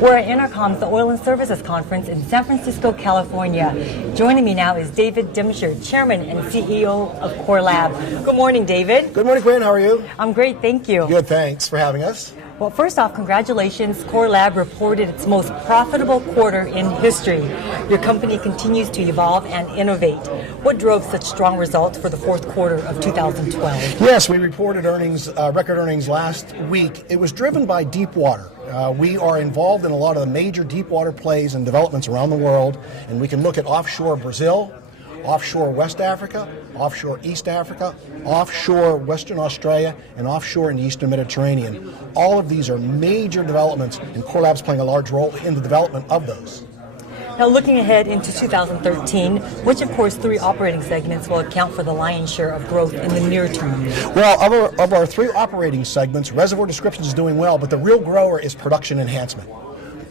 We're at EnerCom's the Oil and Services Conference in San Francisco, California. Joining me now is David Demshur, Chairman and CEO of Core Lab. Good morning, David. Good morning, Quinn. How are you? I'm great, thank you. Good, thanks for having us. Well, first off, congratulations. Core Lab reported its most profitable quarter in history. Your company continues to evolve and innovate. What drove such strong results for the fourth quarter of 2012? Yes, we reported record earnings last week. It was driven by deep water. We are involved in a lot of the major deep water plays and developments around the world, and we can look at offshore Brazil, offshore West Africa, offshore East Africa, offshore Western Australia, and offshore in the Eastern Mediterranean. All of these are major developments, and Core Lab's playing a large role in the development of those. Now, looking ahead into 2013, which of course three operating segments will account for the lion's share of growth in the near term? Well, of our three operating segments, Reservoir Description is doing well, but the real grower is production enhancement.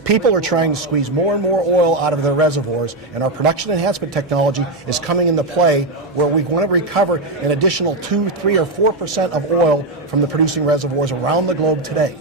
People are trying to squeeze more and more oil out of their reservoirs, and our production enhancement technology is coming into play where we want to recover an additional 2, 3, or 4% of oil from the producing reservoirs around the globe today.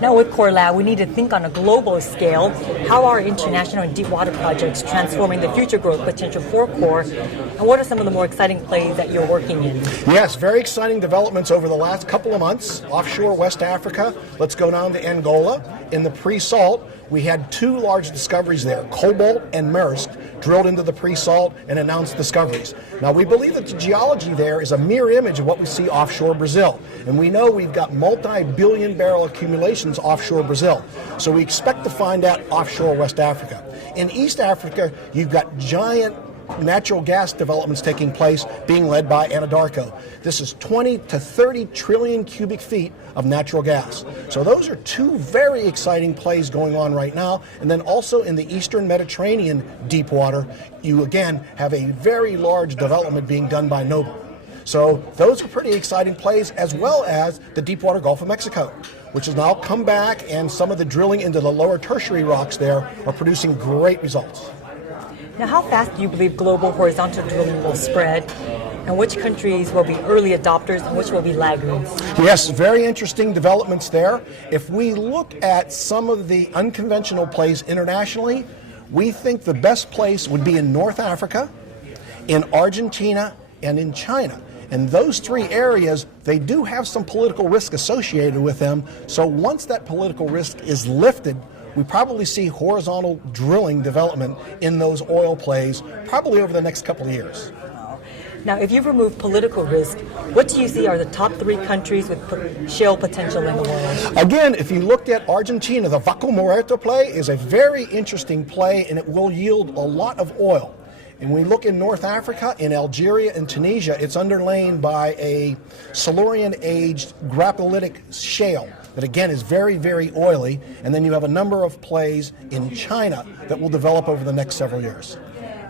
Now with Core Lab, we need to think on a global scale. How are international and deep water projects transforming the future growth potential for Core? And what are some of the more exciting plays that you're working in? Yes, very exciting developments over the last couple of months. Offshore West Africa, let's go down to Angola. In the pre-salt, we had two large discoveries there, Cobalt and Maersk, drilled into the pre-salt and announced discoveries. Now, we believe that the geology there is a mirror image of what we see offshore Brazil. And we know we've got multi-billion barrel accumulations offshore Brazil. So we expect to find that offshore West Africa. In East Africa, you've got giant natural gas developments taking place being led by Anadarko. This is 20 to 30 trillion cubic feet of natural gas. So those are two very exciting plays going on right now. And then also in the Eastern Mediterranean deep water, you again have a very large development being done by Noble. So those are pretty exciting plays, as well as the deepwater Gulf of Mexico, which has now come back, and some of the drilling into the lower tertiary rocks there are producing great results. Now, how fast do you believe global horizontal drilling will spread? And which countries will be early adopters and which will be laggards? Yes, very interesting developments there. If we look at some of the unconventional plays internationally, we think the best place would be in North Africa, in Argentina, and in China. And those three areas, they do have some political risk associated with them. So once that political risk is lifted, we probably see horizontal drilling development in those oil plays probably over the next couple of years. Now, if you remove political risk, what do you see are the top three countries with shale potential in the world? Again, if you looked at Argentina, the Vaca Muerta play is a very interesting play, and it will yield a lot of oil. And when we look in North Africa, in Algeria and Tunisia, it's underlain by a Silurian-aged graptolitic shale that again is very, very oily. And then you have a number of plays in China that will develop over the next several years.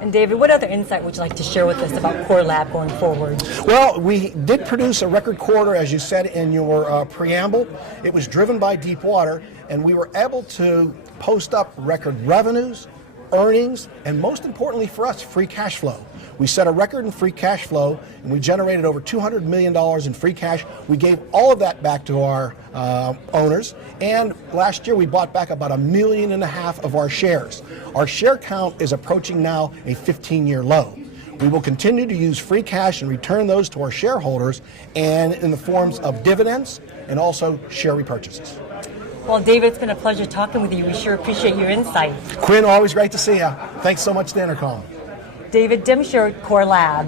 And David, what other insight would you like to share with us about Core Lab going forward? Well, we did produce a record quarter, as you said in your preamble. It was driven by deep water, and we were able to post up record revenues, earnings, and most importantly for us, free cash flow. We set a record in free cash flow, and we generated over $200 million in free cash. We gave all of that back to our owners, and last year we bought back about 1.5 million of our shares. Our share count is approaching now a 15-year low. We will continue to use free cash and return those to our shareholders, and in the forms of dividends and also share repurchases. Well, David, it's been a pleasure talking with you. We sure appreciate your insight. Quinn, always great to see you. Thanks so much to EnerCom. David Demshur, Core Lab.